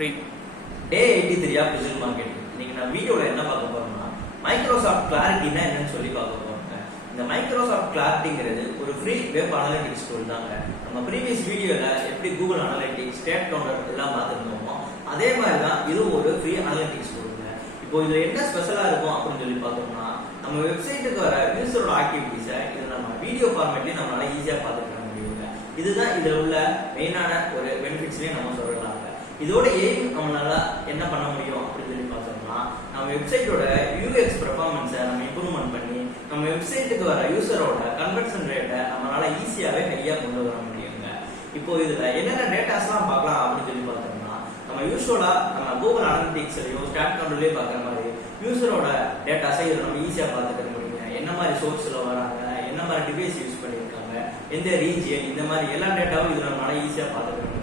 3 Day 83 of digital marketing. இன்னைக்கு நான் வீடியோல என்ன பார்க்க போறோம்னா மைக்ரோசாஃப்ட் கிளாரிட்டினா என்னன்னு சொல்லி பார்க்க போறோம். இந்த மைக்ரோசாஃப்ட் கிளாரிட்டிங்கிறது ஒரு ஃப்ரீ வெப் அனலிட்டிக்ஸ் டூல் தாங்க. நம்ம ப்ரீவியஸ் வீடியோல எப்படி கூகுள் அனலிட்டிக்ஸ், ஸ்டேட் கவுண்டர் எல்லாம் பார்த்துருந்தோமோ அதே மாதிரி தான் இது ஒரு ஃப்ரீ அனலிட்டிக்ஸ் டூலுங்க. இப்போ இதுல என்ன ஸ்பெஷலா இருக்கும் அப்படின்னு சொல்லி பார்த்தோம்னா நம்ம வெப்சைட்டுக்கு வர யூசரோட ஆக்டிவிட்டிஸை இது நம்ம வீடியோ ஃபார்மேட்லயே நம்மளால ஈஸியா பார்த்துக்க முடியுங்க. இதுதான் இதுல உள்ள மெயினான ஒரு பெனிஃபிட்ஸ்லயே நம்ம சொல்லலாங்க. இதோட எய்ம் நம்மளால என்ன பண்ண முடியும் அப்படின்னு சொல்லி பார்த்தோம்னா நம்ம வெப்சைட்டோட யூஎக்ஸ் பெர்ஃபார்மன்ஸை நம்ம இம்ப்ரூவ்மெண்ட் பண்ணி நம்ம வெப்சைட்டுக்கு வர யூசரோட கன்வர்ஷன் ரேட்டை நம்மளால ஈஸியாவே ஹையா கொண்டு வர முடியுங்க. இப்போ இதுல என்னென்ன டேட்டாஸ்லாம் பார்க்கலாம் அப்படின்னு சொல்லி பார்த்தோம்னா நம்ம யூஸ்வலா நம்ம கூகுள் அனலிட்டிக்ஸ்லயோ ஸ்டாட் கவுண்டர்லயோ பார்க்குற மாதிரி யூசரோட டேட்டாஸை இதில் நம்ம ஈஸியா பார்த்துக்க முடியுங்க. என்ன மாதிரி சோர்ஸ்ல வராங்க, என்ன மாதிரி டிவைஸ் யூஸ் பண்ணியிருக்காங்க, எந்த ரீஜியன், இந்த மாதிரி எல்லா டேட்டாவும் இதுல நம்மளால ஈஸியா பார்த்துக்க முடியுங்க.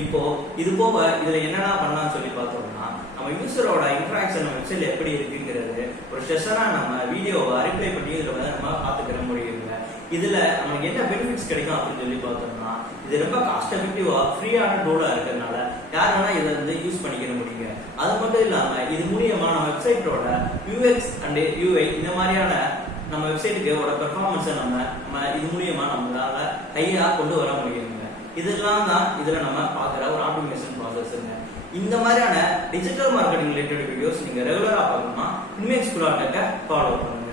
இப்போ இது போக இதுல என்னென்ன பண்ணலாம்னு சொல்லி பார்த்தோம்னா நம்ம யூசரோட இன்டராக்ஷன் வெப்சைட்ல எப்படி இருக்குங்கிறது ஒரு செஷனா நம்ம வீடியோவை ரிப்ளை பண்ணி இதுல வந்து நம்ம பார்த்துக்கிற முடியுங்க. இதுல நமக்கு என்ன பெனிஃபிட்ஸ் கிடைக்கும் அப்படின்னு சொல்லி பார்த்தோம்னா இது ரொம்ப காஸ்ட் எஃபெக்டிவா ஃப்ரீயான டூலா இருக்கிறதுனால யார் வேணா இதை வந்து யூஸ் பண்ணிக்கிற முடியுங்க. அது மட்டும் இல்லாம இது மூலியமா நம்ம வெப்சைட்டோட யூஎக்ஸ் அண்ட் யூஐ இந்த மாதிரியான நம்ம வெப்சைட்டுக்கு பெர்ஃபார்மன்ஸை நம்ம இது மூலியமா நம்மளால ஹையா கொண்டு வர முடியுங்க. இதெல்லாம் தான் இதுல நம்ம பார்க்குற ஒரு ஆட்டோமேஷன் ப்ராசஸ்ங்க. இந்த மாதிரியான டிஜிட்டல் மார்க்கெட்டிங் ரிலேட்டட் வீடியோஸ் நீங்க ரெகுலரா பார்க்கணும்னா இன்வெக்ஸ் குலாட்டை ஃபாலோ பண்ணுங்க.